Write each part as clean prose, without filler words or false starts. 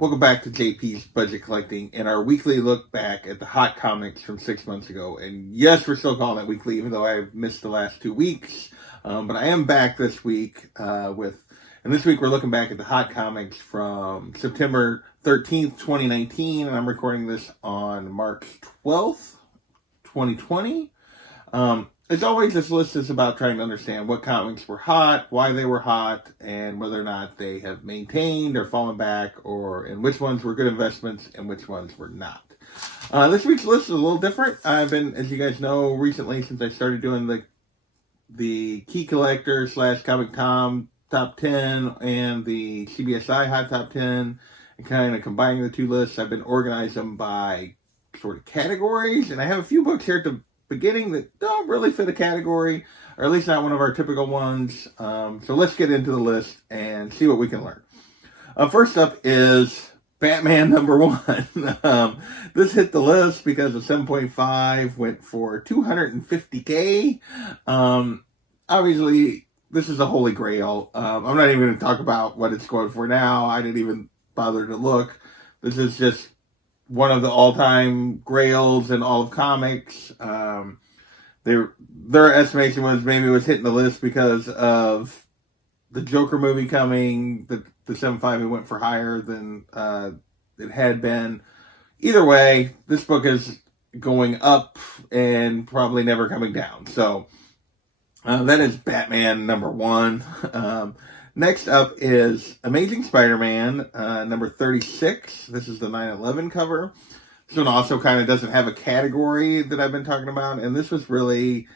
Welcome back to JP's Budget Collecting and our weekly look back at the hot comics from 6 months ago. And yes, we're still calling it weekly, even though I've missed the last 2 weeks. But I am back this week and this week we're looking back at the hot comics from September 13th, 2019. And I'm recording this on March 12th, 2020. As always, this list is about trying to understand what comics were hot, why they were hot, and whether or not they have maintained or fallen back, and which ones were good investments and which ones were not. This week's list is a little different. I've been, as you guys know, recently since I started doing the Key Collector / Comic Tom Top 10 and the CBSI Hot Top 10, and kind of combining the two lists, I've been organizing them by sort of categories, and I have a few books here at the beginning that don't really fit a category, or at least not one of our typical ones. So let's get into the list and see what we can learn. First up is Batman #1. This hit the list because the 7.5 went for $250K. Obviously, this is a holy grail. I'm not even going to talk about what it's going for now. I didn't even bother to look. This is just one of the all-time grails in all of comics. Their estimation was maybe it was hitting the list because of the Joker movie coming. The 7.5 it went for higher than it had been. Either way, this book is going up and probably never coming down. So that is Batman #1. Next up is Amazing Spider-Man, number 36. This is the 9/11 cover. This one also kind of doesn't have a category that I've been talking about, and this was really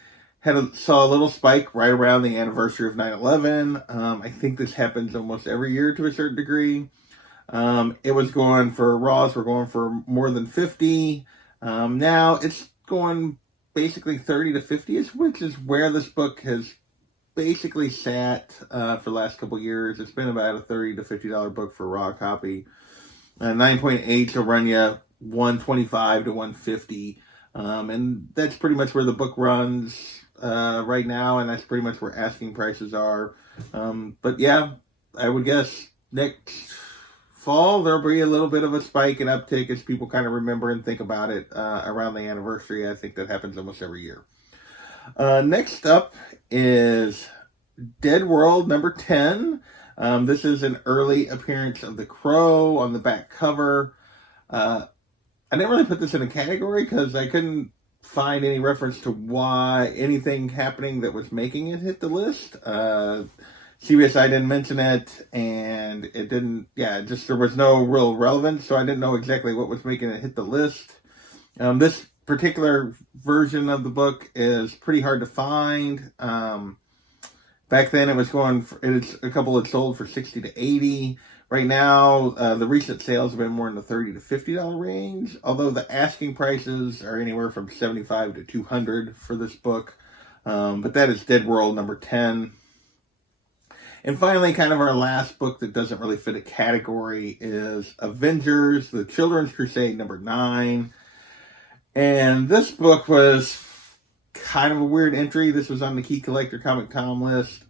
saw a little spike right around the anniversary of 9/11. I think this happens almost every year to a certain degree. It was going for Raws, we're going for more than 50. Now it's going basically 30 to 50, which is where this book has basically sat for the last couple years. It's been about a $30 to $50 book for a raw copy. 9.8 will run you $125 to $150, and that's pretty much where the book runs right now, and that's pretty much where asking prices are. But yeah, I would guess next fall there'll be a little bit of a spike and uptick as people kind of remember and think about it around the anniversary. I think that happens almost every year. Next up is Dead World number 10. This is an early appearance of the Crow on the back cover. I didn't really put this in a category because I couldn't find any reference to why anything happening that was making it hit the list. CBSI didn't mention it, and it didn't, there was no real relevance, so I didn't know exactly what was making it hit the list. This particular version of the book is pretty hard to find. Back then it was it's a couple that sold for 60 to 80. Right now, the recent sales have been more in the $30 to $50 range, although the asking prices are anywhere from $75 to $200 for this book. But that is Dead World number 10. And finally, kind of our last book that doesn't really fit a category is Avengers, The Children's Crusade number 9. And this book was kind of a weird entry. This was on the Key Collector Comic Tom list.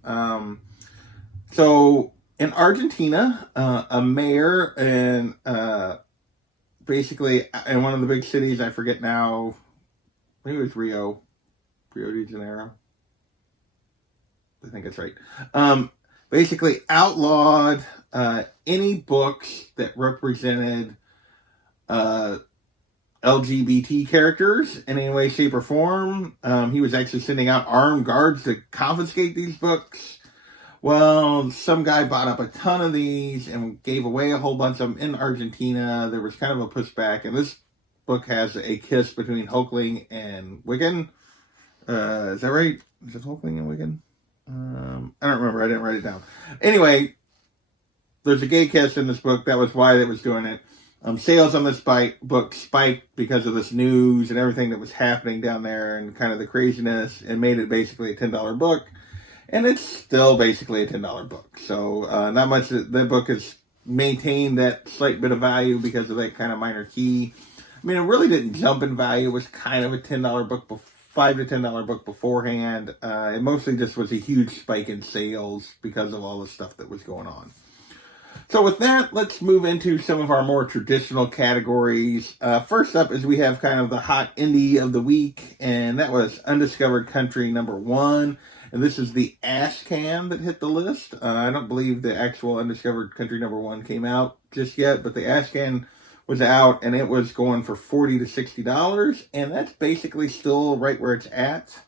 So in Argentina, a mayor in basically in one of the big cities, I forget now, maybe it was Rio de Janeiro. I think that's right. Basically outlawed any books that represented LGBT characters in any way, shape, or form. He was actually sending out armed guards to confiscate these books. Well, some guy bought up a ton of these and gave away a whole bunch of them in Argentina. There was kind of a pushback, and this book has a kiss between Hulkling and Wiccan. Is that right? Is it Hulkling and Wiccan? I don't remember. I didn't write it down. Anyway, there's a gay kiss in this book. That was why they was doing it. Sales on this book spiked because of this news and everything that was happening down there and kind of the craziness, and made it basically a $10 book. And it's still basically a $10 book. So not much. The book has maintained that slight bit of value because of that kind of minor key. I mean, it really didn't jump in value. It was kind of a $10 book, $5 to $10 book beforehand. It mostly just was a huge spike in sales because of all the stuff that was going on. So with that, let's move into some of our more traditional categories. First up is we have kind of the hot indie of the week, and that was Undiscovered Country #1. And this is the Ashcan that hit the list. I don't believe the actual Undiscovered Country #1 came out just yet, but the Ashcan was out, and it was going for $40 to $60, and that's basically still right where it's at.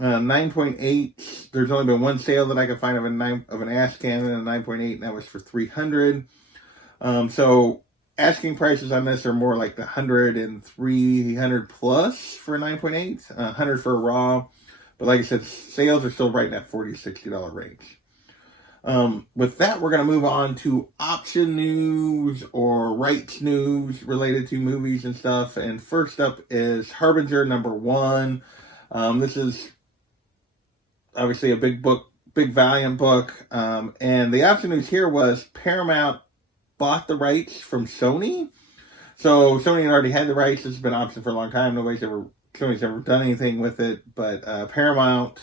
9.8. There's only been one sale that I could find of an Ashcan and a 9.8, and that was for $300. So asking prices on this are more like the $100 and $300 plus for a 9.8, $100 for a raw. But like I said, sales are still right in that $40 to $60 range. With that, we're going to move on to option news or rights news related to movies and stuff. And first up is Harbinger #1. This is obviously a big book, big Valiant book. And the option news here was Paramount bought the rights from Sony. So Sony had already had the rights. This has been optioned for a long time. Sony's never done anything with it. But Paramount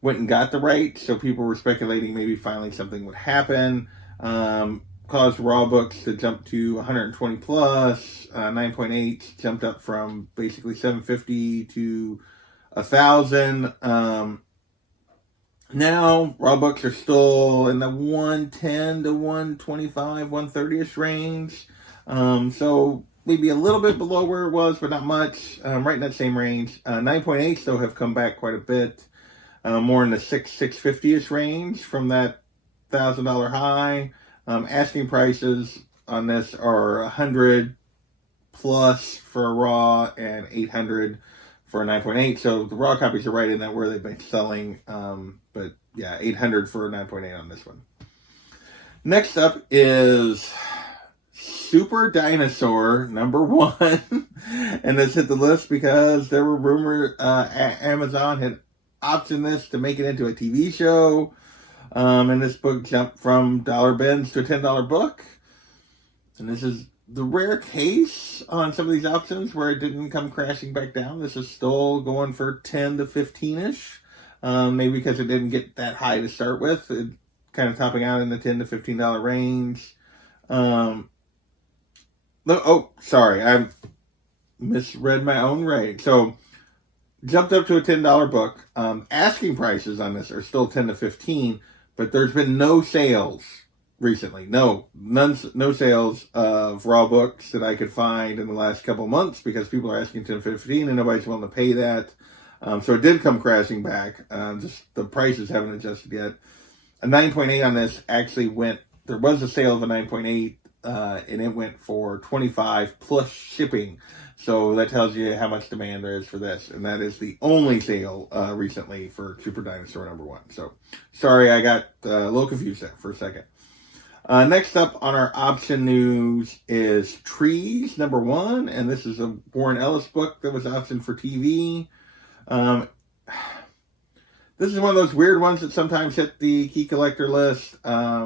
went and got the rights. So people were speculating maybe finally something would happen. Caused raw books to jump to 120 plus. 9.8 jumped up from basically 750 to 1,000. Now, raw books are still in the 110 to 125, 130-ish range. So maybe a little bit below where it was, but not much. Right in that same range. 9.8 though have come back quite a bit. More in the 650-ish range from that $1,000 high. Asking prices on this are 100 plus for a raw and 800 for a 9.8. So the raw copies are right in that where they've been selling. But yeah, 800 for a 9.8 on this one. Next up is Super Dinosaur #1. And this hit the list because there were rumors Amazon had optioned this to make it into a TV show. And this book jumped from dollar bins to a $10 book. And this is the rare case on some of these options where it didn't come crashing back down. This is still going for 10 to 15-ish. Maybe because it didn't get that high to start with. It kind of topping out in the $10 to $15 range. Sorry. I misread my own rating. So, jumped up to a $10 book. Asking prices on this are still 10 to 15, but there's been no sales recently. No sales of raw books that I could find in the last couple of months because people are asking 10 to 15 and nobody's willing to pay that. So it did come crashing back. Just the prices haven't adjusted yet. A 9.8 on this actually there was a sale of a 9.8 and it went for 25 plus shipping. So that tells you how much demand there is for this. And that is the only sale recently for Super Dinosaur #1. So sorry, I got a little confused there for a second. Next up on our option news is Trees #1. And this is a Warren Ellis book that was optioned for TV. This is one of those weird ones that sometimes hit the key collector list.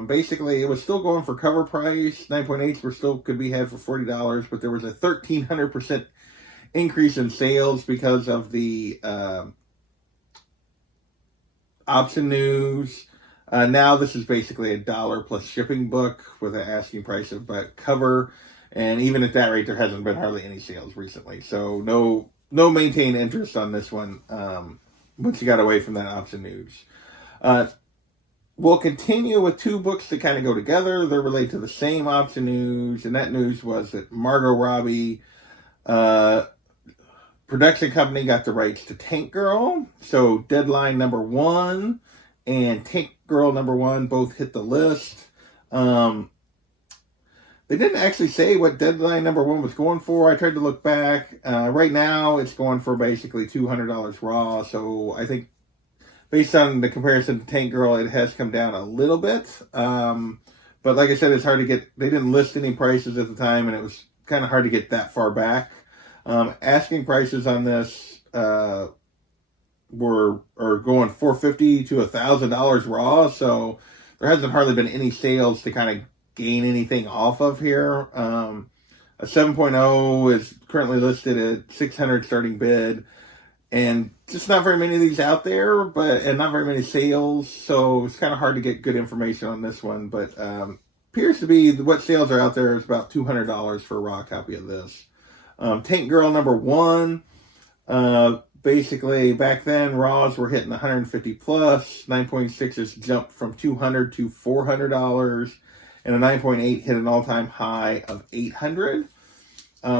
Basically, it was still going for cover price. 9.8s could be had for $40, but there was a 1,300% increase in sales because of the option news. Now this is basically $1 plus shipping book with an asking price of cover, and even at that rate, there hasn't been hardly any sales recently. So no maintained interest on this one. Once you got away from that option news. We'll continue with two books that kind of go together. They're related to the same option news, and that news was that Margot Robbie production company got the rights to Tank Girl. So Deadline #1 and Tank Girl #1 both hit the list. They didn't actually say what Deadline #1 was going for. I tried to look back. Right now, it's going for basically $200 raw. So I think based on the comparison to Tank Girl, it has come down a little bit. But like I said, it's hard to get. They didn't list any prices at the time, and it was kind of hard to get that far back. Asking prices on this are going $450 to $1,000 raw. So there hasn't hardly been any sales to kind of gain anything off of here. A 7.0 is currently listed at $600 starting bid, and just not very many of these out there, and not very many sales, so it's kind of hard to get good information on this one. But appears to be what sales are out there is about $200 for a raw copy of this. Tank Girl #1. Basically, back then, raws were hitting 150 plus. 9.6s jumped from $200 to $400, and a 9.8 hit an all-time high of $800.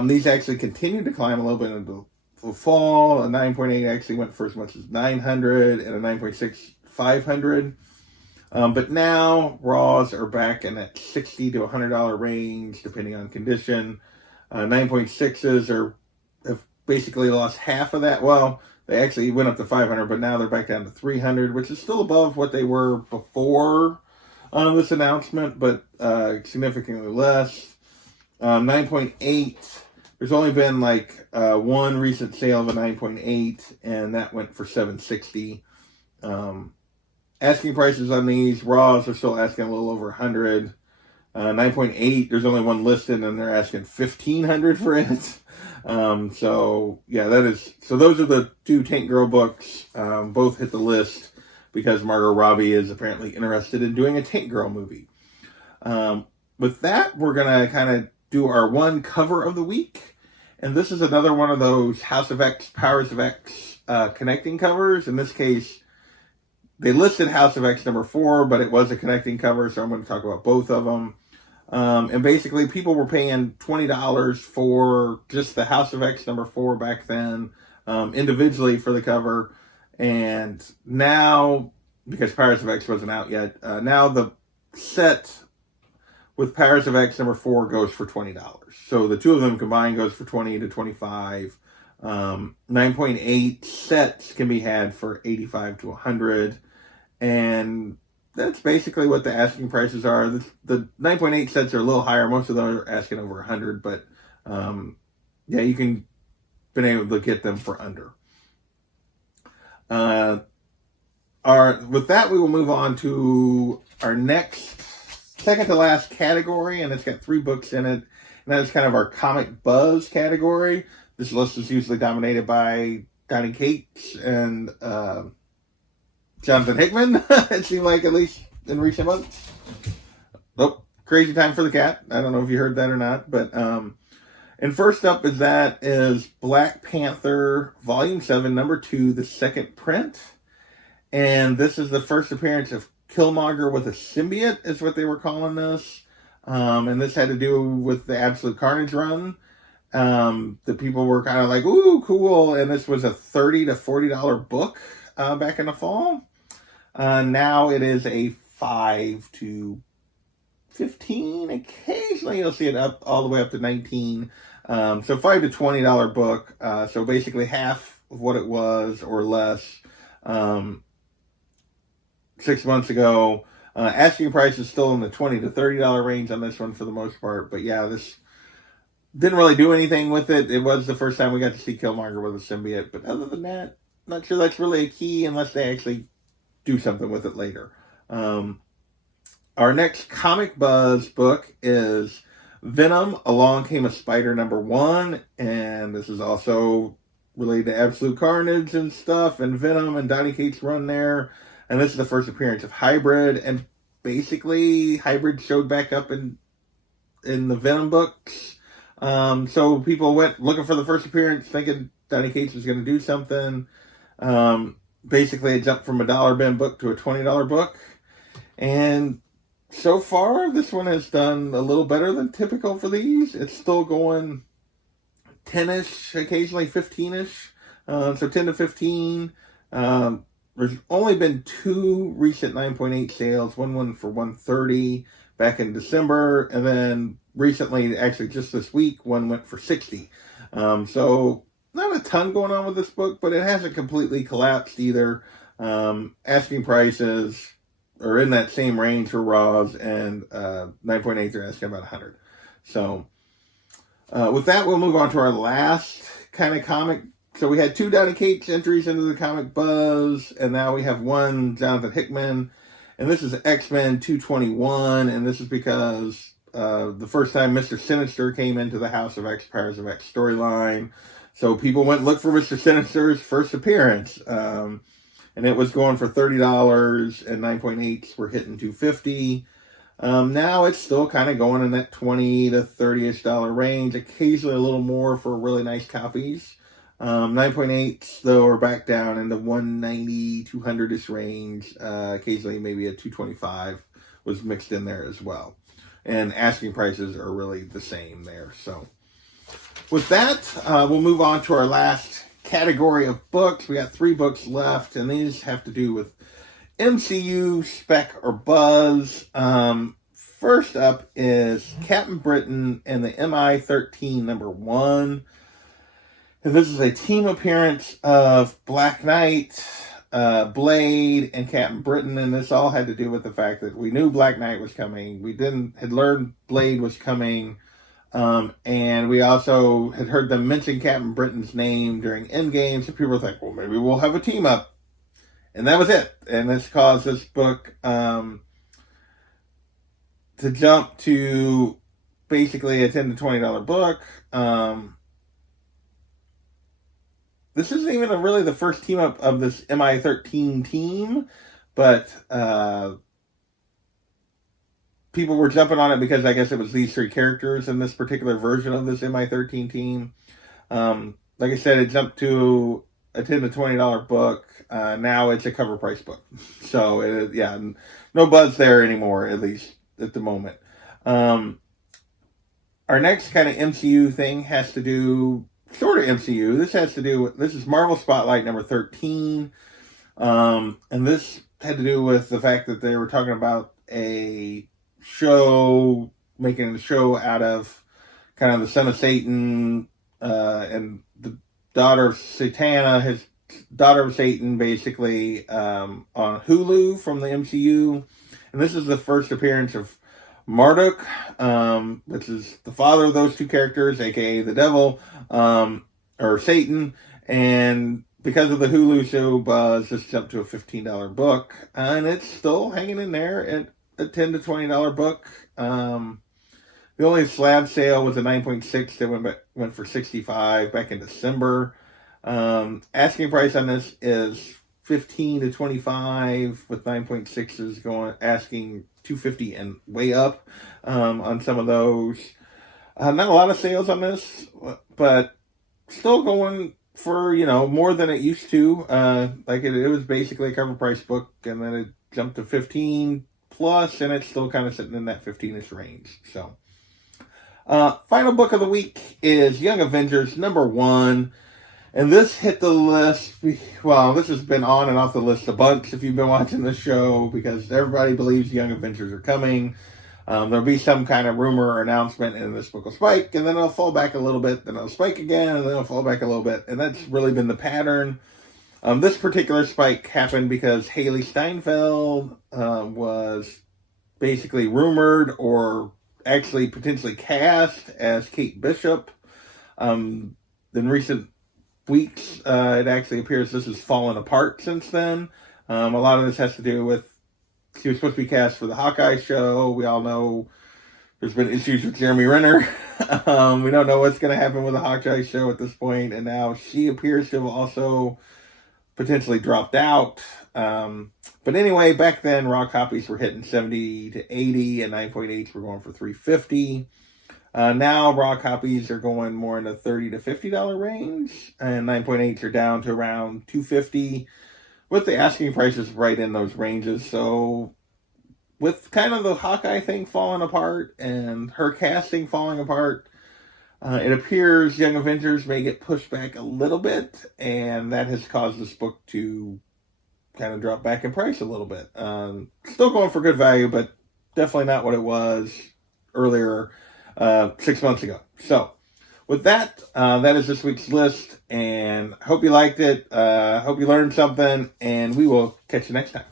These actually continued to climb a little bit into the fall. A 9.8 actually went for as much as $900, and a 9.6 $500. But now raws are back in that $60 to $100 range, depending on condition. 9.6s have basically lost half of that. Well, they actually went up to 500, but now they're back down to 300, which is still above what they were before this announcement, but significantly less. 9.8, there's only been like one recent sale of a 9.8, and that went for $760. Asking prices on these raws are still asking a little over 100. 9.8, there's only one listed, and they're asking $1,500 for it. So yeah, so those are the two Tank Girl books. Both hit the list because Margot Robbie is apparently interested in doing a Tank Girl movie. With that, we're gonna kind of do our one cover of the week, and this is another one of those House of X, Powers of X connecting covers. In this case, they listed House of X #4, but it was a connecting cover, so I'm going to talk about both of them. And basically, people were paying $20 for just the House of X #4 back then, individually for the cover. And now, because Powers of X wasn't out yet, now the set with Powers of X #4 goes for $20. So the two of them combined goes for $20 to $25. 9.8 sets can be had for $85 to $100. And that's basically what the asking prices are. The 9.8 sets are a little higher. Most of them are asking over 100, but yeah, you can been able to get them for under. With that, we will move on to our next, second to last category, and it's got 3 books in it, and that is kind of our comic buzz category. This list is usually dominated by Donny Cates and Jonathan Hickman, it seemed like, at least in recent months. Oh, crazy time for the cat. I don't know if you heard that or not, but and first up is Black Panther Volume 7, number 2, the second print. And this is the first appearance of Killmonger with a symbiote, is what they were calling this. And this had to do with the Absolute Carnage run. The people were kind of like, ooh, cool. And this was a $30 to $40 book back in the fall. Now it is a $5 to $15. Occasionally you'll see it up all the way up to $19. So $5 to $20 book. So basically half of what it was or less 6 months ago. Asking price is still in the $20 to $30 range on this one for the most part. But yeah, this didn't really do anything with it. It was the first time we got to see Killmonger with a symbiote. But other than that, not sure that's really a key unless they actually do something with it later. Our next Comic Buzz book is Venom, Along Came a Spider #1. And this is also related to Absolute Carnage and stuff, and Venom and Donny Cates run there. And this is the first appearance of Hybrid. And basically, Hybrid showed back up in the Venom books. So people went looking for the first appearance, thinking Donny Cates was going to do something. Basically, it jumped from a $1 bin book to a $20 book. And so far, this one has done a little better than typical for these. It's still going 10-ish, occasionally 15-ish. So 10 to 15. There's only been 2 recent 9.8 sales. One for $130 back in December. And then recently, actually just this week, one went for $60. So not a ton going on with this book, but it hasn't completely collapsed either. Asking prices are in that same range for raws, and 9.8 they're asking about 100. So with that, we'll move on to our last kind of comic. So we had 2 Donny Cates entries into the Comic Buzz, and now we have 1 Jonathan Hickman, and this is XMen 221, and this is because the first time Mr. Sinister came into the House of X, Powers of X storyline. So people went and looked for Mr. Sinister's first appearance. And it was going for $30, and 9.8s were hitting $250. Now it's still kind of going in that $20 to $30-ish range, occasionally a little more for really nice copies. 9.8s, though, are back down in the 190, 200-ish range. Occasionally maybe a 225 was mixed in there as well. And asking prices are really the same there. So with that, we'll move on to our last category of books. We got 3 books left, and these have to do with MCU, spec, or buzz. First up is Captain Britain and the MI-13 #1. And this is a team appearance of Black Knight, Blade, and Captain Britain, and this all had to do with the fact that we knew Black Knight was coming. We had learned Blade was coming, and we also had heard them mention Captain Britain's name during Endgame, so people were like, well, maybe we'll have a team up. And that was it. And this caused this book to jump to basically a $10 to $20 book. This isn't even really the first team up of this MI-13 team, but people were jumping on it because I guess it was these 3 characters in this particular version of this MI-13 team. Like I said, it jumped to a $10 to $20 book. Now it's a cover price book. So, no buzz there anymore, at least at the moment. Our next kind of MCU thing has to do, sort of MCU. This is Marvel Spotlight number 13. And this had to do with the fact that they were talking about making a show out of kind of the son of Satan, and the daughter of Satana, his daughter of Satan, basically, on Hulu from the MCU. And this is the first appearance of Marduk, which is the father of those 2 characters, aka the devil, or Satan. And because of the Hulu show buzz, this jumped to a $15 book, and it's still hanging in there at a $10 to $20 book. The only slab sale was a 9.6 that went for $65 back in December. Asking price on this is $15 to $25, with 9.6s asking $250 and way up on some of those. Not a lot of sales on this, but still going for, more than it used to. It was basically a cover price book, and then it jumped to 15 plus, and it's still kind of sitting in that 15-ish range. So, final book of the week is Young Avengers #1. And this hit the list, well, this has been on and off the list a bunch if you've been watching the show, because everybody believes Young Avengers are coming. There'll be some kind of rumor or announcement, and this book will spike, and then it'll fall back a little bit, then it'll spike again, and then it'll fall back a little bit. And that's really been the pattern. This particular spike happened because Haley Steinfeld was basically rumored or actually potentially cast as Kate Bishop. In recent weeks, it actually appears this has fallen apart since then. A lot of this has to do with she was supposed to be cast for the Hawkeye show. We all know there's been issues with Jeremy Renner. We don't know what's going to happen with the Hawkeye show at this point, and now she appears to have also potentially dropped out. But anyway, back then raw copies were hitting 70 to 80, and 9.8s were going for $350. Now raw copies are going more in the $30 to $50 range, and 9.8s are down to around $250, with the asking prices right in those ranges. So with kind of the Hawkeye thing falling apart and her casting falling apart, it appears Young Avengers may get pushed back a little bit, and that has caused this book to kind of drop back in price a little bit. Still going for good value, but definitely not what it was earlier 6 months ago. So with that, that is this week's list, and hope you liked it. Hope you learned something, and we will catch you next time.